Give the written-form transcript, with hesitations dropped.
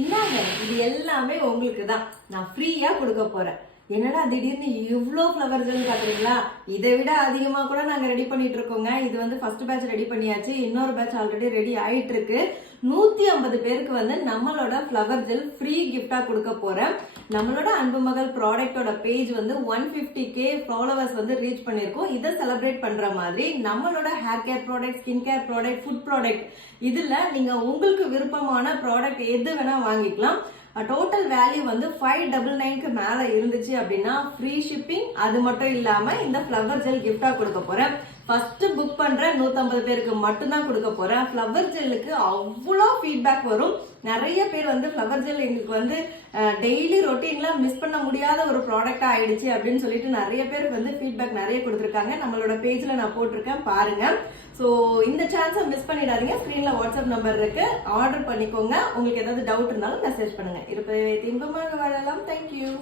இந்தாங்க இது எல்லாமே உங்களுக்கு தான். நான் ஃப்ரீயா கொடுக்க போறேன். என்னடா திடீர்னு இவ்ளோ ஃப்ளவர் ஜெல் பாக்குறீங்களா? இதை விட அதிகமா கூட நாங்க ரெடி பண்ணிட்டு இருக்கோங்க. இது வந்து ஃபர்ஸ்ட் பேட்ச் ரெடி பண்ணியாச்சு. இன்னொரு பேட்ச் ஆல்ரெடி ரெடி ஆயிட்டு இருக்கு. 150 பேருக்கு வந்து நம்மளோட ஃப்ளவர் ஜெல் ஃப்ரீ கிஃப்டா கொடுக்க போறேன். நம்மளோட அன்பு மகள் ப்ராடக்டோட பேஜ் வந்து 150k ஃபாலோவர்ஸ் வந்து ரீச் பண்ணிருக்கோம். இதை செலிப்ரேட் பண்ற மாதிரி நம்மளோட hair care product, skin care product, food product இதுல நீங்க உங்களுக்கு விருப்பமான ப்ராடக்ட் எது வேணா வாங்கிக்கலாம். டோட்டல் வேல்யூ வந்து 599க்கு மேல இருந்துச்சு அப்படின்னா ஃப்ரீ ஷிப்பிங். அது மட்டும் இல்லாம இந்த ஃப்ளவர் ஜெல் கிஃப்டா கொடுக்க போறேன். ஃபர்ஸ்ட் புக் பண்ற 150 பேருக்கு மட்டும்தான் கொடுக்க போறேன். ஃப்ளவர் ஜெல்லுக்கு அவ்வளோ ஃபீட்பேக் வரும். நிறைய பேர் வந்து ஃப்ளவர் ஜெல் எங்களுக்கு வந்து டெய்லி ரொட்டீன்ல மிஸ் பண்ண முடியாத ஒரு ப்ராடக்டா ஆயிடுச்சு அப்படின்னு சொல்லிட்டு நிறைய பேருக்கு வந்து ஃபீட்பேக் நிறைய கொடுத்துருக்காங்க. நம்மளோட பேஜ்ல நான் போட்டிருக்கேன், பாருங்க. ஸோ இந்த சான்ஸை மிஸ் பண்ணிடாதீங்க. ஸ்க்ரீன்ல வாட்ஸ்அப் நம்பர் இருக்கு, ஆர்டர் பண்ணிக்கோங்க. உங்களுக்கு ஏதாவது டவுட் இருந்தாலும் மெசேஜ் பண்ணுங்க. இருப்பதை இன்பமாக வாழலாம். தேங்க்யூ.